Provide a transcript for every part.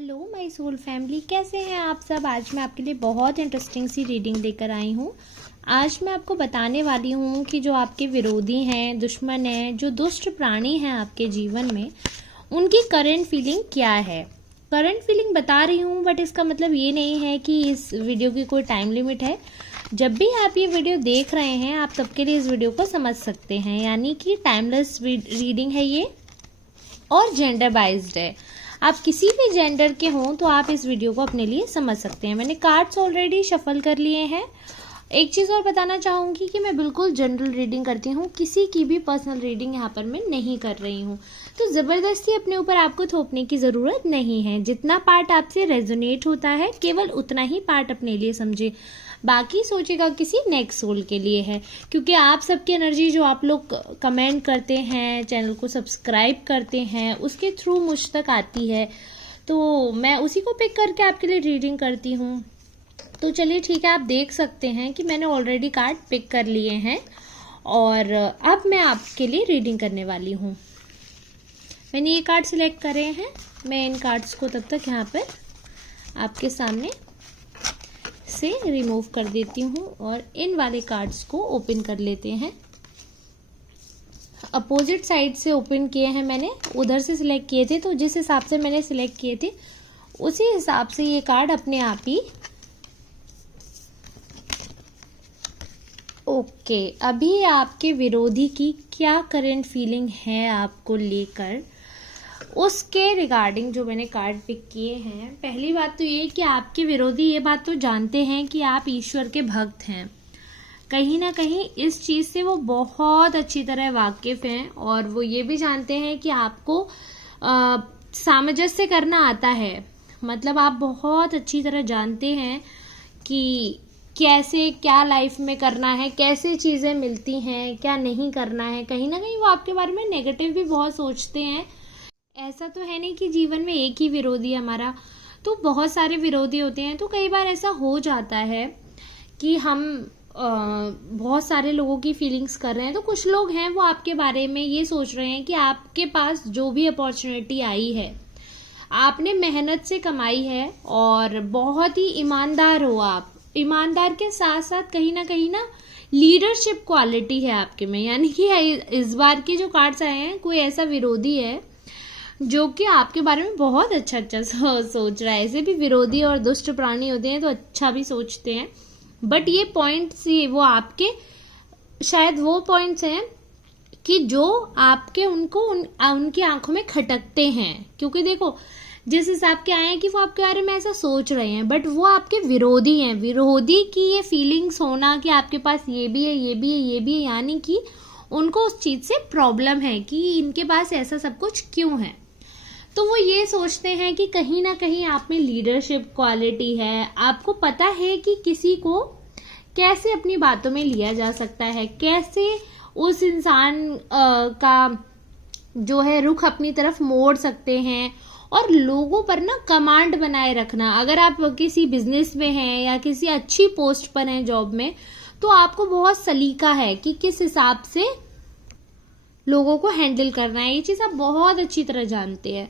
Hello my soul family, कैसे हैं आप सब। आज मैं आपके लिए बहुत इंटरेस्टिंग सी रीडिंग लेकर आई हूँ। आज मैं आपको बताने वाली हूँ कि जो आपके विरोधी हैं, दुश्मन हैं, जो दुष्ट प्राणी हैं आपके जीवन में, उनकी करंट फीलिंग क्या है। करंट फीलिंग बता रही हूँ, बट इसका मतलब ये नहीं है कि इस वीडियो की कोई टाइम लिमिट है। जब भी आप ये वीडियो देख रहे हैं, आप सबके लिए इस वीडियो को समझ सकते हैं, यानी कि टाइमलेस रीडिंग है ये और जेंडर बाइज्ड है। आप किसी भी जेंडर के हों तो आप इस वीडियो को अपने लिए समझ सकते हैं। मैंने कार्ड्स ऑलरेडी शफल कर लिए हैं। एक चीज़ और बताना चाहूँगी कि मैं बिल्कुल जनरल रीडिंग करती हूँ, किसी की भी पर्सनल रीडिंग यहाँ पर मैं नहीं कर रही हूँ। तो ज़बरदस्ती अपने ऊपर आपको थोपने की ज़रूरत नहीं है। जितना पार्ट आपसे रेजोनेट होता है, केवल उतना ही पार्ट अपने लिए समझे, बाकी सोचेगा किसी नेक्स्ट सोल के लिए है। क्योंकि आप सबकी एनर्जी जो आप लोग कमेंट करते हैं, चैनल को सब्सक्राइब करते हैं, उसके थ्रू मुझ तक आती है, तो मैं उसी को पिक करके आपके लिए रीडिंग करती हूँ। तो चलिए ठीक है, आप देख सकते हैं कि मैंने ऑलरेडी कार्ड पिक कर लिए हैं और अब मैं आपके लिए रीडिंग करने वाली हूँ। मैंने ये कार्ड सिलेक्ट करे हैं। मैं इन कार्ड्स को तब तक यहाँ पर आपके सामने से रिमूव कर देती हूँ और इन वाले कार्ड्स को ओपन कर लेते हैं। अपोजिट साइड से ओपन किए हैं मैंने, उधर से सिलेक्ट किए थे, तो जिस हिसाब से मैंने सिलेक्ट किए थे उसी हिसाब से ये कार्ड अपने आप ही ओके। अभी आपके विरोधी की क्या करंट फीलिंग है आपको लेकर, उसके रिगार्डिंग जो मैंने कार्ड पिक किए हैं। पहली बात तो ये कि आपके विरोधी ये बात तो जानते हैं कि आप ईश्वर के भक्त हैं। कहीं ना कहीं इस चीज़ से वो बहुत अच्छी तरह वाकिफ हैं और वो ये भी जानते हैं कि आपको सामंजस्य करना आता है। मतलब आप बहुत अच्छी तरह जानते हैं कि कैसे क्या लाइफ में करना है, कैसे चीज़ें मिलती हैं, क्या नहीं करना है। कहीं ना कहीं वो आपके बारे में नेगेटिव भी बहुत सोचते हैं। ऐसा तो है नहीं कि जीवन में एक ही विरोधी है हमारा, तो बहुत सारे विरोधी होते हैं। तो कई बार ऐसा हो जाता है कि हम बहुत सारे लोगों की फीलिंग्स कर रहे हैं। तो कुछ लोग हैं वो आपके बारे में ये सोच रहे हैं कि आपके पास जो भी अपॉर्चुनिटी आई है, आपने मेहनत से कमाई है और बहुत ही ईमानदार हो आप। ईमानदार के साथ साथ कहीं ना लीडरशिप क्वालिटी है आपके में। यानी कि इस बार के जो कार्ड्स आए हैं, कोई ऐसा विरोधी है जो कि आपके बारे में बहुत अच्छा सोच रहा है। ऐसे भी विरोधी और दुष्ट प्राणी होते हैं तो अच्छा भी सोचते हैं, बट ये पॉइंट्स वो आपके शायद वो पॉइंट्स हैं कि जो आपके उनको उनकी आंखों में खटकते हैं। क्योंकि देखो, जिस हिसाब के आए हैं कि वो आपके बारे में ऐसा सोच रहे हैं, बट वो आपके विरोधी हैं। विरोधी की ये फीलिंग्स होना कि आपके पास ये भी है, ये भी है, ये भी है, यानी कि उनको उस चीज से प्रॉब्लम है कि इनके पास ऐसा सब कुछ क्यों है। तो वो ये सोचते हैं कि कहीं ना कहीं आप में लीडरशिप क्वालिटी है। आपको पता है कि किसी को कैसे अपनी बातों में लिया जा सकता है, कैसे उस इंसान का जो है रुख अपनी तरफ मोड़ सकते हैं और लोगों पर ना कमांड बनाए रखना। अगर आप किसी बिजनेस में हैं या किसी अच्छी पोस्ट पर हैं जॉब में, तो आपको बहुत सलीका है कि किस हिसाब से लोगों को हैंडल करना है। ये चीज़ आप बहुत अच्छी तरह जानते हैं।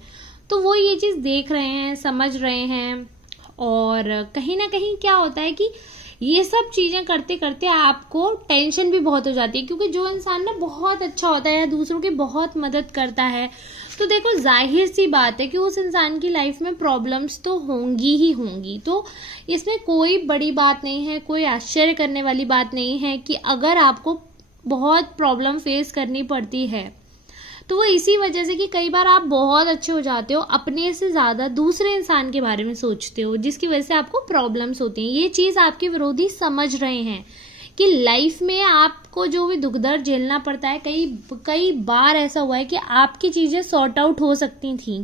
तो वो ये चीज़ देख रहे हैं, समझ रहे हैं। और कहीं ना कहीं क्या होता है कि ये सब चीज़ें करते करते आपको टेंशन भी बहुत हो जाती है। क्योंकि जो इंसान ना बहुत अच्छा होता है, दूसरों की बहुत मदद करता है, तो देखो जाहिर सी बात है कि उस इंसान की लाइफ में प्रॉब्लम्स तो होंगी ही होंगी। तो इसमें कोई बड़ी बात नहीं है, कोई आश्चर्य करने वाली बात नहीं है कि अगर आपको बहुत प्रॉब्लम फेस करनी पड़ती है। तो वो इसी वजह से कि कई बार आप बहुत अच्छे हो जाते हो, अपने से ज़्यादा दूसरे इंसान के बारे में सोचते हो, जिसकी वजह से आपको प्रॉब्लम्स होती हैं। ये चीज़ आपके विरोधी समझ रहे हैं कि लाइफ में आपको जो भी दुख दर्द झेलना पड़ता है, कई बार ऐसा हुआ है कि आपकी चीज़ें सॉर्ट आउट हो सकती थी,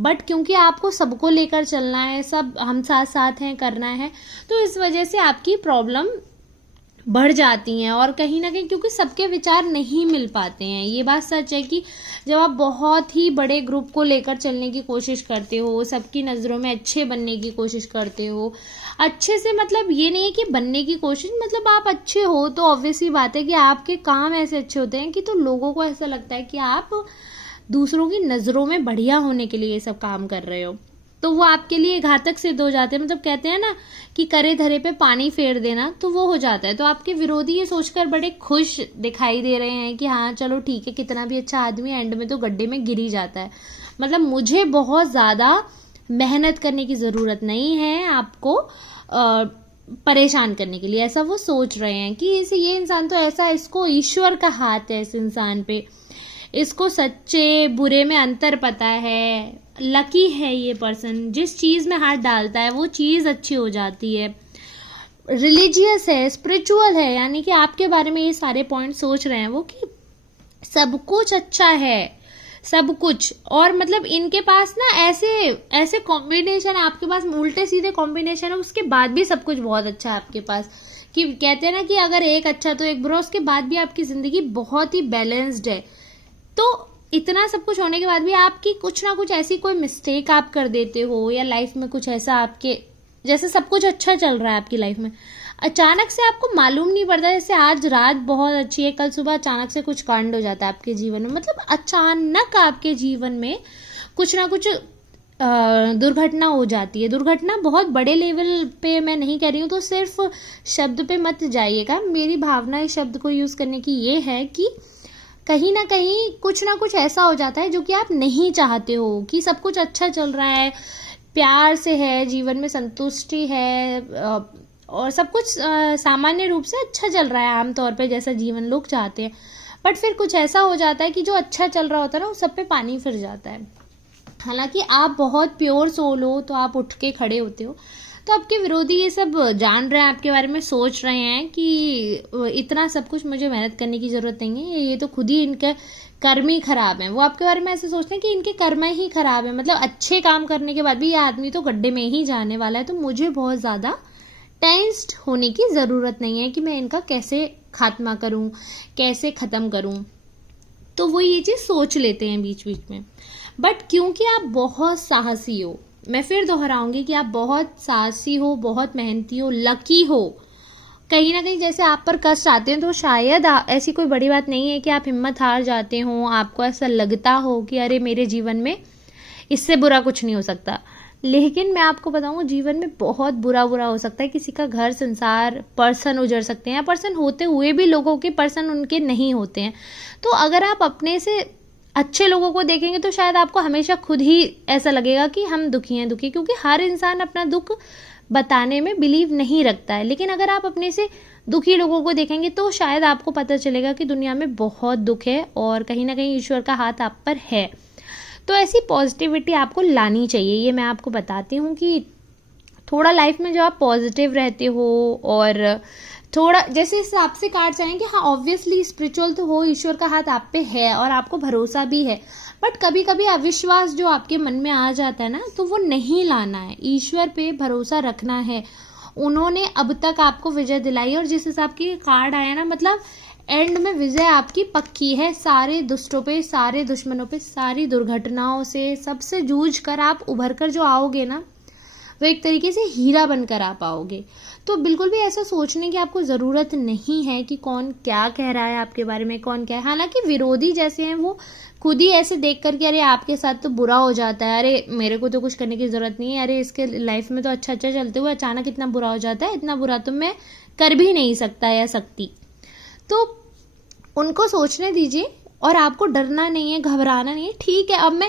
बट क्योंकि आपको सबको लेकर चलना है, सब हम साथ साथ हैं, करना है, तो इस वजह से आपकी प्रॉब्लम बढ़ जाती हैं। और कहीं ना कहीं क्योंकि सबके विचार नहीं मिल पाते हैं। ये बात सच है कि जब आप बहुत ही बड़े ग्रुप को लेकर चलने की कोशिश करते हो, सबकी नज़रों में अच्छे बनने की कोशिश करते हो, अच्छे से मतलब ये नहीं है कि बनने की कोशिश, मतलब आप अच्छे हो तो ऑब्वियस ही बात है कि आपके काम ऐसे अच्छे होते हैं कि तो लोगों को ऐसा लगता है कि आप दूसरों की नज़रों में बढ़िया होने के लिए ये सब काम कर रहे हो। तो वो आपके लिए घातक सिद्ध हो जाते हैं। मतलब कहते हैं ना कि करे धरे पे पानी फेर देना, तो वो हो जाता है। तो आपके विरोधी ये सोचकर बड़े खुश दिखाई दे रहे हैं कि हाँ चलो ठीक है, कितना भी अच्छा आदमी एंड में तो गड्ढे में गिर ही जाता है। मतलब मुझे बहुत ज़्यादा मेहनत करने की ज़रूरत नहीं है आपको परेशान करने के लिए, ऐसा वो सोच रहे हैं कि ये इंसान तो ऐसा, इसको ईश्वर का हाथ है इस इंसान पे, इसको सच्चे बुरे में अंतर पता है, लकी है ये पर्सन, जिस चीज़ में हाथ डालता है वो चीज़ अच्छी हो जाती है, रिलीजियस है, स्पिरिचुअल है। यानी कि आपके बारे में ये सारे पॉइंट सोच रहे हैं वो कि सब कुछ अच्छा है, सब कुछ। और मतलब इनके पास ना ऐसे ऐसे कॉम्बिनेशन है, आपके पास उल्टे सीधे कॉम्बिनेशन है, उसके बाद भी सब कुछ बहुत अच्छा है आपके पास। कि कहते हैं ना कि अगर एक अच्छा तो एक बुरा, उसके बाद भी आपकी जिंदगी बहुत ही बैलेंस्ड है। तो इतना सब कुछ होने के बाद भी आपकी कुछ ना कुछ ऐसी कोई मिस्टेक आप कर देते हो, या लाइफ में कुछ ऐसा आपके, जैसे सब कुछ अच्छा चल रहा है आपकी लाइफ में, अचानक से आपको मालूम नहीं पड़ता, जैसे आज रात बहुत अच्छी है, कल सुबह अचानक से कुछ कांड हो जाता है आपके जीवन में। मतलब अचानक आपके जीवन में कुछ ना कुछ दुर्घटना हो जाती है। दुर्घटना बहुत बड़े लेवल पे मैं नहीं कह रही हूँ, तो सिर्फ शब्द पे मत जाइएगा। मेरी भावना इस शब्द को यूज करने की ये है कि कहीं ना कहीं कुछ ना कुछ ऐसा हो जाता है जो कि आप नहीं चाहते हो, कि सब कुछ अच्छा चल रहा है, प्यार से है, जीवन में संतुष्टि है, और सब कुछ सामान्य रूप से अच्छा चल रहा है आमतौर पे, जैसा जीवन लोग चाहते हैं। बट फिर कुछ ऐसा हो जाता है कि जो अच्छा चल रहा होता है ना, उस सब पे पानी फिर जाता है। हालांकि आप बहुत प्योर सोल हो, तो आप उठ के खड़े होते हो। तो आपके विरोधी ये सब जान रहे हैं आपके बारे में, सोच रहे हैं कि इतना सब कुछ मुझे मेहनत करने की जरूरत नहीं है, ये तो खुद ही इनके कर्म ही खराब हैं। वो आपके बारे में ऐसे सोचते हैं कि इनके कर्म ही खराब है, मतलब अच्छे काम करने के बाद भी ये आदमी तो गड्ढे में ही जाने वाला है। तो मुझे बहुत ज़्यादा टेंस्ड होने की ज़रूरत नहीं है कि मैं इनका कैसे खात्मा करूं, कैसे ख़त्म करूं। तो वो ये चीज़ सोच लेते हैं बीच बीच में। बट क्योंकि आप बहुत साहसी हो, मैं फिर दोहराऊंगी कि आप बहुत साहसी हो, बहुत मेहनती हो, लकी हो। कहीं ना कहीं जैसे आप पर कष्ट आते हैं तो शायद ऐसी कोई बड़ी बात नहीं है कि आप हिम्मत हार जाते हो, आपको ऐसा लगता हो कि अरे मेरे जीवन में इससे बुरा कुछ नहीं हो सकता। लेकिन मैं आपको बताऊं, जीवन में बहुत बुरा हो सकता है। किसी का घर संसार, पर्सन उजड़ सकते हैं, या पर्सन होते हुए भी लोगों के पर्सन उनके नहीं होते हैं। तो अगर आप अपने से अच्छे लोगों को देखेंगे तो शायद आपको हमेशा खुद ही ऐसा लगेगा कि हम दुखी हैं, क्योंकि हर इंसान अपना दुख बताने में बिलीव नहीं रखता है। लेकिन अगर आप अपने से दुखी लोगों को देखेंगे तो शायद आपको पता चलेगा कि दुनिया में बहुत दुख है और कहीं ना कहीं ईश्वर का हाथ आप पर है। तो ऐसी पॉजिटिविटी आपको लानी चाहिए। ये मैं आपको बताती हूँ कि थोड़ा लाइफ में जो आप पॉजिटिव रहते हो, और थोड़ा जैसे हिसाब से काट जाएंगे, हाँ ऑब्वियसली स्पिरिचुअल तो हो, ईश्वर का हाथ आप पे है और आपको भरोसा भी है। बट कभी कभी अविश्वास जो आपके मन में आ जाता है ना, तो वो नहीं लाना है, ईश्वर पे भरोसा रखना है। उन्होंने अब तक आपको विजय दिलाई, और जिस हिसाब के कार्ड आया ना, मतलब एंड में विजय आपकी पक्की है। सारे दुष्टों पे, सारे दुश्मनों पे, सारी दुर्घटनाओं से, सबसे जूझ कर आप उभर कर जो आओगे ना, वो एक तरीके से हीरा बनकर आ पाओगे। तो बिल्कुल भी ऐसा सोचने की आपको ज़रूरत नहीं है कि कौन क्या कह रहा है आपके बारे में, कौन क्या है। हालांकि विरोधी जैसे हैं वो खुद ही ऐसे देख कर कि अरे आपके साथ तो बुरा हो जाता है, अरे मेरे को तो कुछ करने की ज़रूरत नहीं है, अरे इसके लाइफ में तो अच्छा अच्छा चलते हुए अचानक इतना बुरा हो जाता है, इतना बुरा तो मैं कर भी नहीं सकता या सकती। तो उनको सोचने दीजिए, और आपको डरना नहीं है, घबराना नहीं है। ठीक है, अब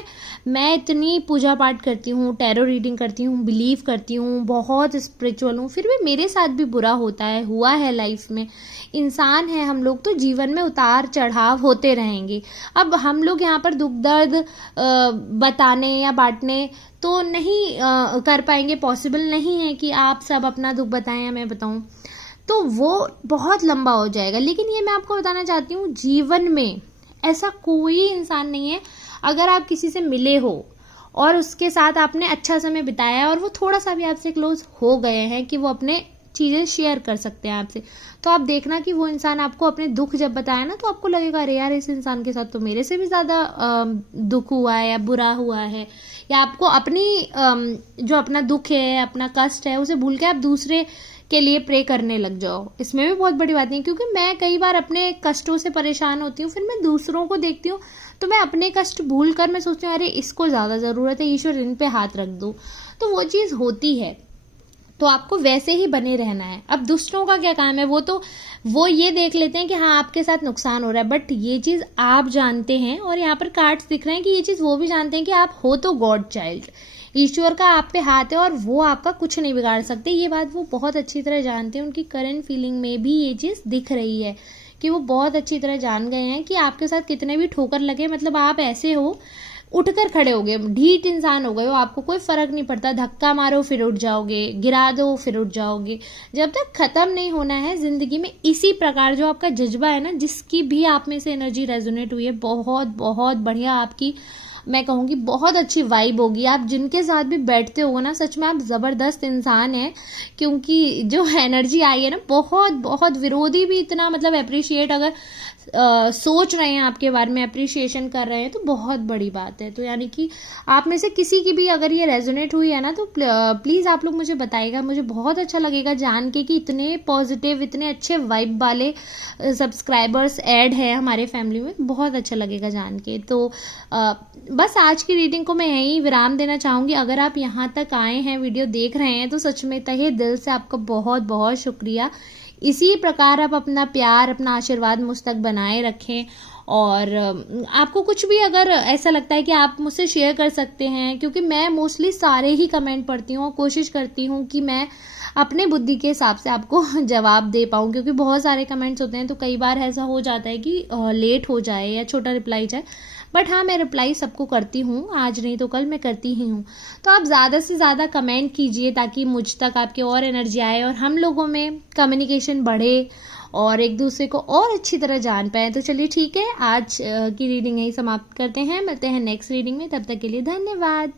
मैं इतनी पूजा पाठ करती हूँ, टैरो रीडिंग करती हूँ, बिलीव करती हूँ, बहुत स्पिरिचुअल हूँ, फिर भी मेरे साथ भी बुरा होता है, हुआ है लाइफ में। इंसान है हम लोग, तो जीवन में उतार चढ़ाव होते रहेंगे। अब हम लोग यहाँ पर दुख दर्द बताने या बांटने तो नहीं कर पाएंगे, पॉसिबल नहीं है कि आप सब अपना दुख बताएं या मैं बताऊं, तो वो बहुत लंबा हो जाएगा। लेकिन ये मैं आपको बताना चाहती हूँ, जीवन में ऐसा कोई इंसान नहीं है, अगर आप किसी से मिले हो और उसके साथ आपने अच्छा समय बिताया और वो थोड़ा सा भी आपसे क्लोज हो गए हैं कि वो अपने चीज़ें शेयर कर सकते हैं आपसे, तो आप देखना कि वो इंसान आपको अपने दुख जब बताया ना, तो आपको लगेगा अरे यार इस इंसान के साथ तो मेरे से भी ज़्यादा दुख हुआ है या बुरा हुआ है। या आपको अपनी जो अपना दुख है, अपना कष्ट है, उसे भूल के आप दूसरे के लिए प्रे करने लग जाओ, इसमें भी बहुत बड़ी बात नहीं। क्योंकि मैं कई बार अपने कष्टों से परेशान होती हूँ, फिर मैं दूसरों को देखती हूँ तो मैं अपने कष्ट भूल कर मैं सोचती हूँ अरे इसको ज़्यादा ज़रूरत है, ईश्वर इन पे हाथ रख दो, तो वो चीज़ होती है। तो आपको वैसे ही बने रहना है। अब दूसरों का क्या काम है, वो ये देख लेते हैं कि हाँ आपके साथ नुकसान हो रहा है, बट ये चीज़ आप जानते हैं, और यहाँ पर कार्ड्स दिख रहे हैं कि ये चीज़ वो भी जानते हैं कि आप हो तो गॉड चाइल्ड, ईश्वर का आप पे हाथ है और वो आपका कुछ नहीं बिगाड़ सकते। ये बात वो बहुत अच्छी तरह जानते हैं। उनकी करंट फीलिंग में भी ये चीज़ दिख रही है कि वो बहुत अच्छी तरह जान गए हैं कि आपके साथ कितने भी ठोकर लगे, मतलब आप ऐसे हो, उठकर खड़े हो गए, ढीठ इंसान हो गए हो, आपको कोई फर्क नहीं पड़ता, धक्का मारो फिर उठ जाओगे, गिरा दो फिर उठ जाओगे। जब तक खत्म नहीं होना है जिंदगी में, इसी प्रकार जो आपका जज्बा है ना, जिसकी भी आप में से एनर्जी रेजोनेट हुई है, बहुत बहुत बढ़िया आपकी, मैं कहूँगी बहुत अच्छी वाइब होगी। आप जिनके साथ भी बैठते हो ना, सच में आप ज़बरदस्त इंसान हैं, क्योंकि जो एनर्जी आई है ना, बहुत बहुत, विरोधी भी इतना मतलब अप्रिशिएट अगर सोच रहे हैं आपके बारे में, अप्रिशिएशन कर रहे हैं, तो बहुत बड़ी बात है। तो यानी कि आप में से किसी की भी अगर ये रेजोनेट हुई है ना, तो प्लीज़ आप लोग मुझे बताइएगा, मुझे बहुत अच्छा लगेगा जान के कि इतने पॉजिटिव, इतने अच्छे वाइब वाले सब्सक्राइबर्स ऐड है हमारे फैमिली में, बहुत अच्छा लगेगा जान के। तो बस आज की रीडिंग को मैं यहीं विराम देना चाहूँगी। अगर आप यहाँ तक आए हैं, वीडियो देख रहे हैं, तो सच में तहे दिल से आपका बहुत बहुत शुक्रिया। इसी प्रकार आप अपना प्यार, अपना आशीर्वाद मुझ तक बनाए रखें, और आपको कुछ भी अगर ऐसा लगता है कि आप मुझसे शेयर कर सकते हैं, क्योंकि मैं मोस्टली सारे ही कमेंट पढ़ती हूँ और कोशिश करती हूँ कि मैं अपने बुद्धि के हिसाब से आपको जवाब दे पाऊँ, क्योंकि बहुत सारे कमेंट्स होते हैं तो कई बार ऐसा हो जाता है कि लेट हो जाए या छोटा रिप्लाई जाए, बट हाँ मैं रिप्लाई सबको करती हूँ, आज नहीं तो कल मैं करती ही हूँ। तो आप ज़्यादा से ज़्यादा कमेंट कीजिए ताकि मुझ तक आपकी और एनर्जी आए और हम लोगों में कम्युनिकेशन बढ़े और एक दूसरे को और अच्छी तरह जान पाए। तो चलिए ठीक है, आज की रीडिंग यही समाप्त करते हैं, मिलते हैं नेक्स्ट रीडिंग में, तब तक के लिए धन्यवाद।